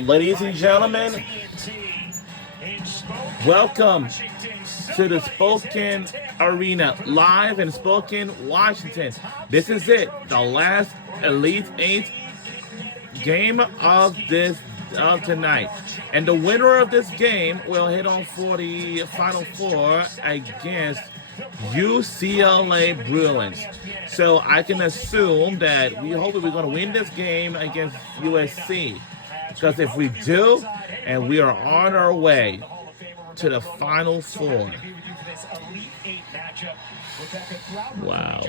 Ladies and gentlemen, welcome to the Spokane Arena, live in Spokane, Washington. This is it, the last Elite Eight game of tonight. And the winner of this game will hit on for the Final Four against UCLA Bruins. So I can assume that we're going to win this game against USC. Because if we do, and we are on our way to the Final Four. Wow.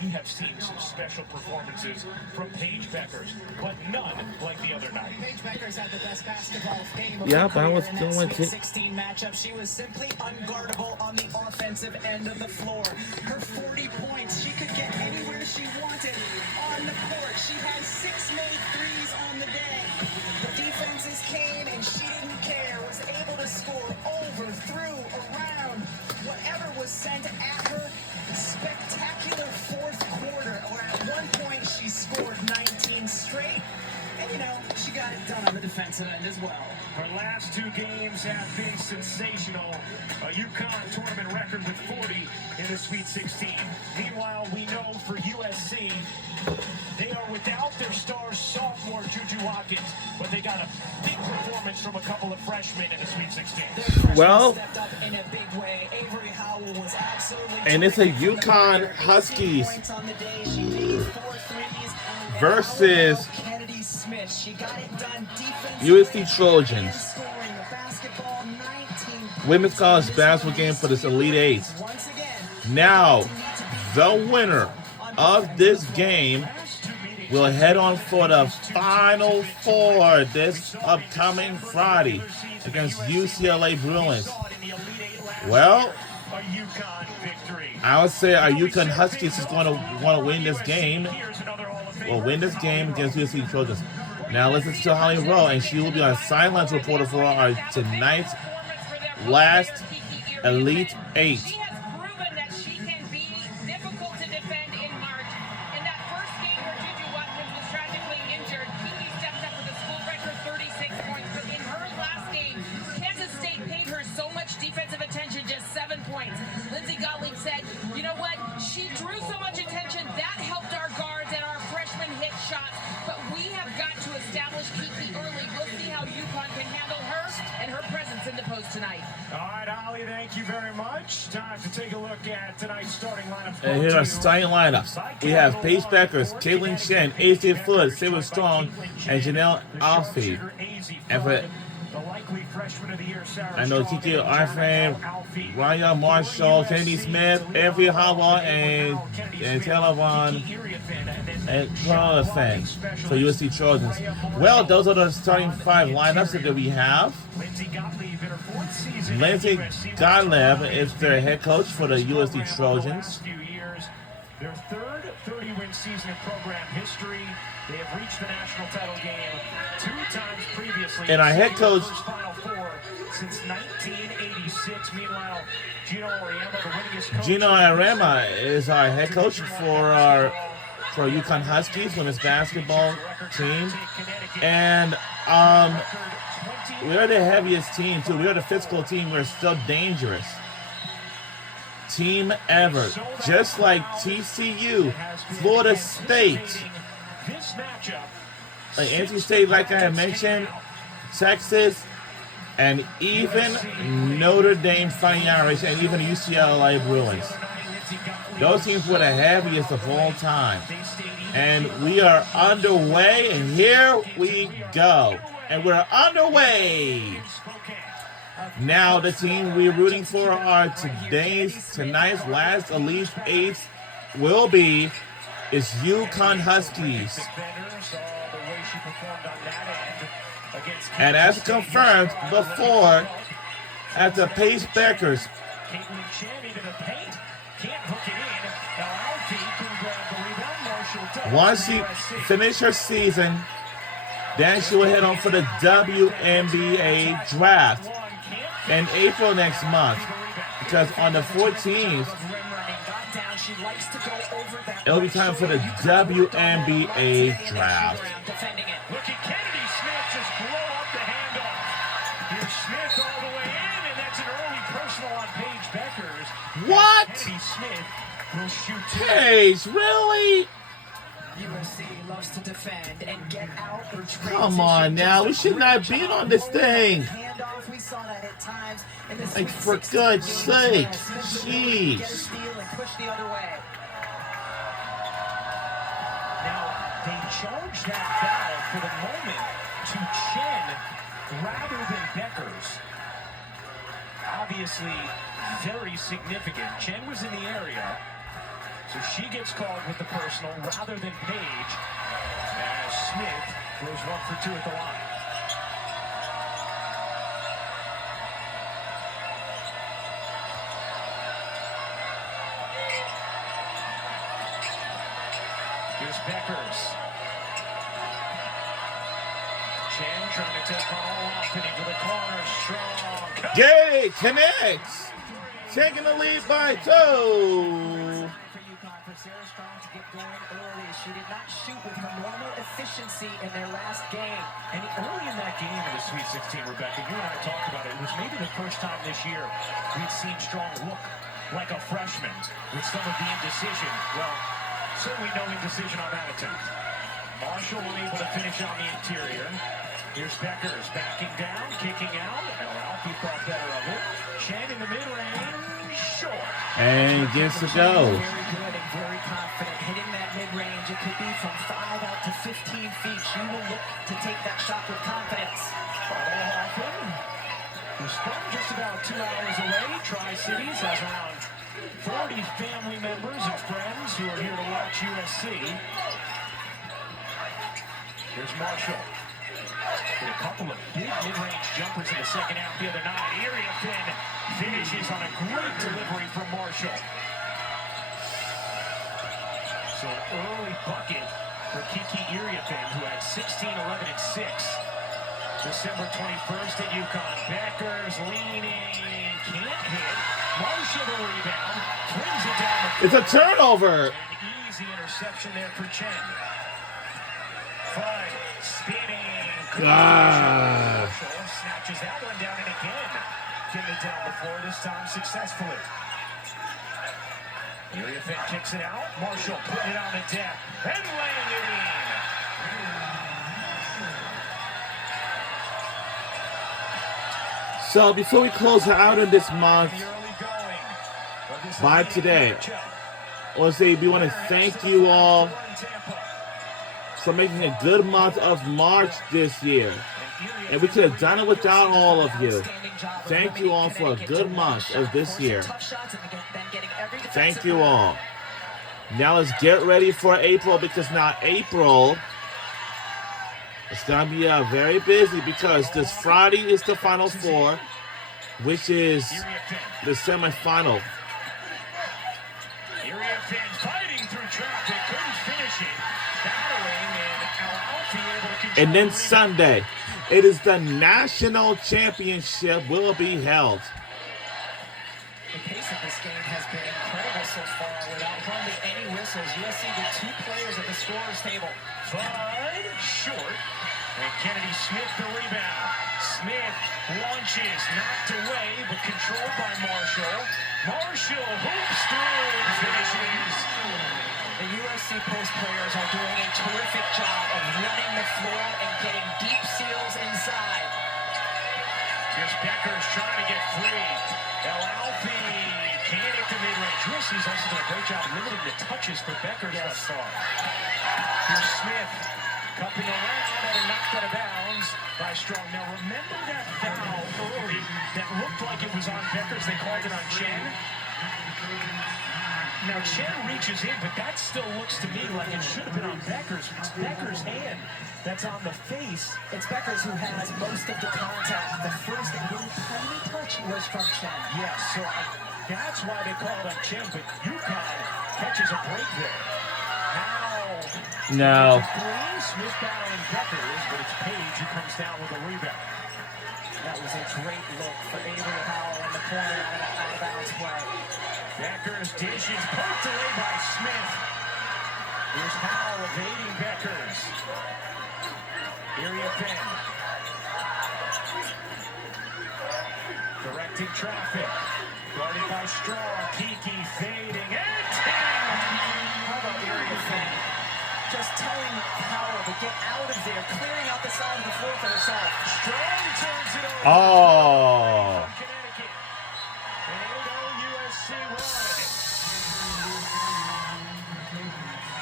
We have seen some special performances from Paige Beckers, but none like the other night. Paige Beckers had the best basketball game of Yep, I was in going that to 16 matchup. She was simply unguardable on the offensive end of the floor. Her 40 points, she could get anywhere she wanted on the court. She had 6 made threes on the day. The defenses came and she didn't care. Was able to score over, through, around, whatever was sent at her. Spectacular fourth quarter, or at one point she scored 19 straight, and she got it done on the defensive end as well. Her last 2 games have been sensational. A UConn tournament record with 40 in the Sweet 16. Meanwhile, we know for USC, they are without their star sophomore Juju Watkins, but they got a big performance from a couple of freshmen in the Sweet 16. Well, Stepped up in a big way. Avery Howell was absolutely and it's a UConn Huskies versus USC Trojans. Women's college basketball game for this Elite Eight. Now, the winner of this game will head on for the Final Four this upcoming Friday against UCLA Bruins. Well, I would say our UConn Huskies is going to want to win this game. Will win this game against USC Trojans. Now let's listen to Holly Rowe, and she will be our silence reporter for our tonight's last Elite Eight. She drew so much attention, that helped our guards and our freshmen hit shots. But we have got to establish Kiki early. We'll see how UConn can handle her and her presence in the post tonight. All right, Holly, thank you very much. Time to take a look at tonight's starting lineup. And here are starting lineups. We have Paige Beckers, Caitlin Shen, AC Foot, Sarah Strong, and Janelle Alfie. And for I know Kiki Arfan, Ryan Marshall, Kennedy Smith, Avery Howell, and Taylor Vaughn, and Jonathan for USC Trojans. Well, those are the starting 5 lineups that we have. Lindsay Gottlieb is their head coach for the USC Trojans. Their third 30-win season in program history. They have reached the national title game 2 times previously. And our head coach since 1986. Meanwhile, Gino Arema is our head coach for UConn Huskies women's basketball team. And we're the heaviest team too. We're the physical team. We're still dangerous team ever. Just like TCU, Florida State, NC State, like I had mentioned, Texas, and even Notre Dame Fighting Irish, and even UCLA Bruins. Those teams were the heaviest of all time. And we are underway, and here we go. And we're underway. Now the team we're rooting for are tonight's last Elite Eight is UConn Huskies. And as confirmed before, at the Paige Beckers, once she finishes her season, then she will head on for the WNBA draft in April next month. Because on the 14th, it'll be time for the WNBA draft. What? Kennedy Smith will shoot two. Paige, really? USC loves to defend and get out in Come on now, we should not be on this thing. Handoff, we saw that at times in the Like, Sweet for 16 God's game. sake, Smith would jeez. get a steal and push the other way. Now, they charge that foul for the moment to Chen rather than Beckers. Obviously, very significant. Chen was in the area, so she gets called with the personal rather than Paige, as Smith goes 1 for 2 at the line. Here's Beckers. Chen trying to take one all off and into the corner. Strong. Yay, connects. Taking the lead by 2. For UConn, for Sarah Strong to get going early. She did not shoot with her normal efficiency in their last game. And early in that game in the Sweet 16, Rebecca, you and I talked about it. It was maybe the first time this year we'd seen Strong look like a freshman with some of the indecision. Well, certainly no indecision on that attempt. Marshall able to finish on the interior. Here's Beckers backing down, kicking out. Alfie thought better of it. Chen in the mid-range, short. And gets to go. Very good and very confident. Hitting that mid-range, it could be from 5 out to 15 feet. She will look to take that shot with confidence. Who's from just about 2 hours away. Tri-Cities has around 40 family members and friends who are here to watch USC. Here's Marshall. With a couple of big mid-range jumpers in the second half the other night. Iriafin finishes on a great delivery from Marshall. So an early bucket for Kiki Iriafin, who had 16, 11, and 6. December 21st at UConn. Beckers leaning, can't hit. Marshall the rebound, flings it down the floor. It's a turnover. An easy interception there for Chen. Fun, spinning. Ah. Snatches that one down and again. Getting it down the floor, this time successfully. Iriafin kicks it out. Marshall putting it on the deck and laying it in. So before we close out on this month, The early going of this by elite today, matchup. I want to say we want to thank you all for making a good month of March this year. And we could have done it without all of you. Thank you all for a good month of this year. Thank you all. Now let's get ready for April, because now April, it's going to be very busy, because this Friday is the Final Four, which is the semifinal. Iriafin fighting through traffic, couldn't finish it. Battling, and Alfie able to control And then the Sunday, it is the national championship will be held. The pace of this game has been incredible so far without hardly any whistles. USC with 2 players at the scorer's table. Fun, short, and Kennedy Smith the rebound. Smith launches, knocked away, but controlled by Marshall. Marshall hoops through and finishes. The USC post players are doing a terrific job of running the floor and getting deep seals inside. Here's Beckers trying to get free. Alfie can't hit the mid-range. USC's also done a great job limiting the touches for Beckers thus far. Here's Smith cupping around and knocked out of bounds by Strong. Now remember that foul early that looked like it was on Beckers. They called it on Chen. Now Chen reaches in, but that still looks to me like it should have been on Beckers. It's Beckers' hand that's on the face. It's Beckers who has most of the contact. The first little tiny touch was from Chen. Yes, so that's why they called on Chen, but UConn catches a break there. No. Smith battling Beckers, but it's Paige who comes down with a rebound. That was a great look for Avery Howell in the corner on an out-of-bounds play. Beckers dishes, poked away by Smith. Here's Howell evading Beckers. Iriafin. Directing traffic. Guarded by strong. Kiki fading and How about Area Fan? Just telling Howell to get out of there, clearing out the side of the floor for herself. Strong turns it over. Oh. Connecticut. And USC run.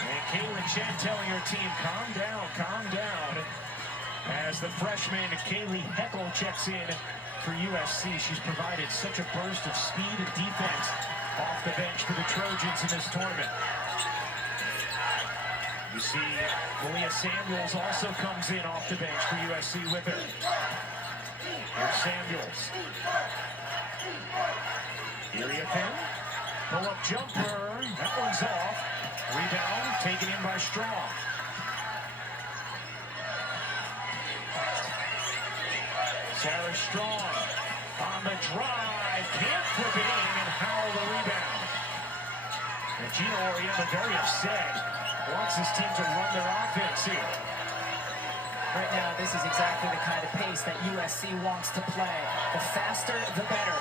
And Caitlin Chen telling her team, calm down, calm down. As the freshman Kaylee Heckel checks in for USC. She's provided such a burst of speed and defense off the bench for the Trojans in this tournament. You see Malia Samuels also comes in off the bench for USC with her. Here's Samuels. Iliafen. Pull-up jumper. That one's off. Rebound taken in by Strong. Sarah Strong on the drive. Can't flip it in and Howell the rebound. And Gino Oriema very upset. Wants his team to run their offense here. Right now, this is exactly the kind of pace that USC wants to play. The faster, the better.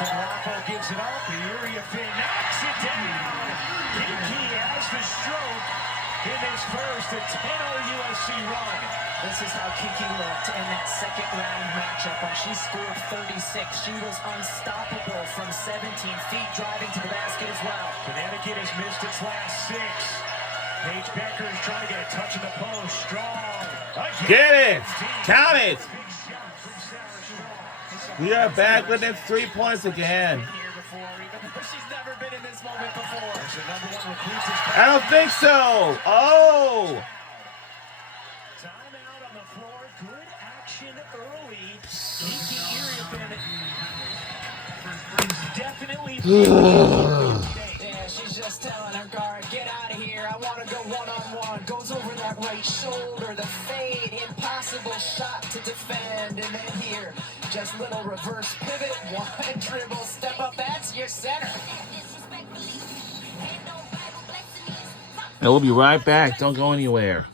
Farapo gives it up. Iriafin knocks it down. Kiki has the stroke in this first 10-0 USC run. This is how Kiki looked in that second round matchup when she scored 36. She was unstoppable from 17 feet, driving to the basket as well. Connecticut has missed its last 6. Paige Becker is trying to get a touch in the post. Strong. Again. Get it. Count it. Big shot from Sarah Strong. We are back within 3 points again. Here before, even though she's never been in this moment before. There's the number 1 recruit. I don't think so. Oh. Timeout on the floor. Good action early. Kiki Iriafin is definitely Yeah, she's just telling her guard, get out of here. I want to go one-on-one. Goes over that right shoulder. The fade, impossible shot to defend. And then here, just little reverse pivot. One dribble, step up. That's your center. And we'll be right back. Don't go anywhere.